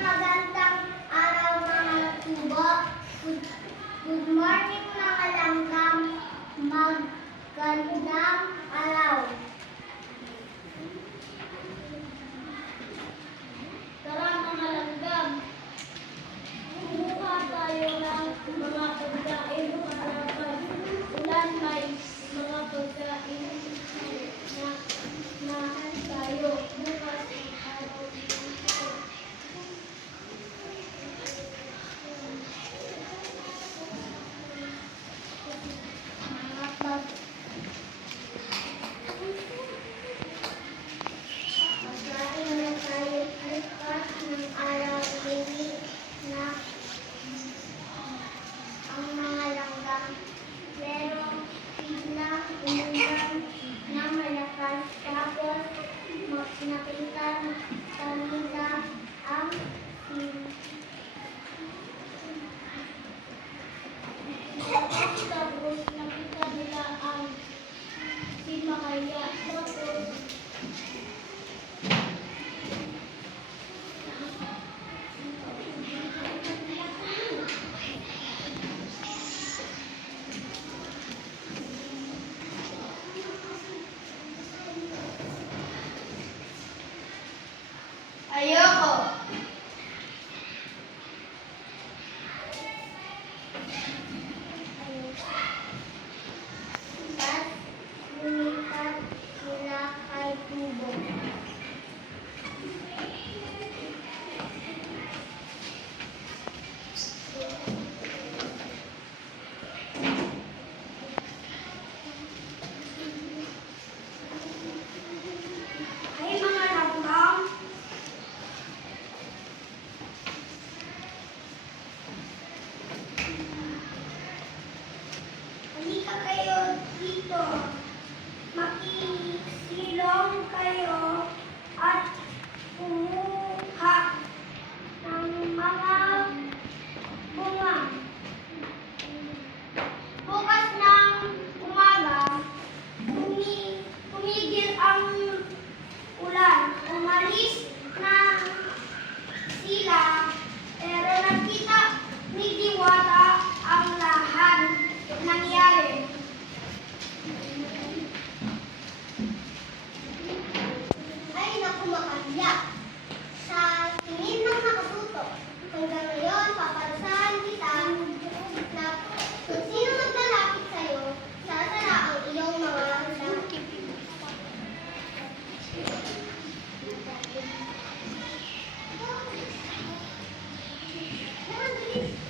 magandang araw mga tubo. Good morning mga langgam. Magandang araw. Tara mga langgam. Kumuha tayo ng mga pagkain para pag ulan may mga pagkain na tayo bukas araw. Tapos nakita nila ang si Makaya. Ayoko. Lumipat sila kay Tubo. Ay mga langgam. Halika kayo dito. Makisilong kayo at kumuha ng mga bunga. Bukas ng umaga, tumigil ang ulan. Umalis na sila, pero nakita ni Diwata ang lahat nangyari. Ay naku Makaya, sa tingin ng nakatuto, hanggang ngayon paparusahan kita na kung sino maglalapit sa'yo, sasara ang iyong mga langkip. Bilis.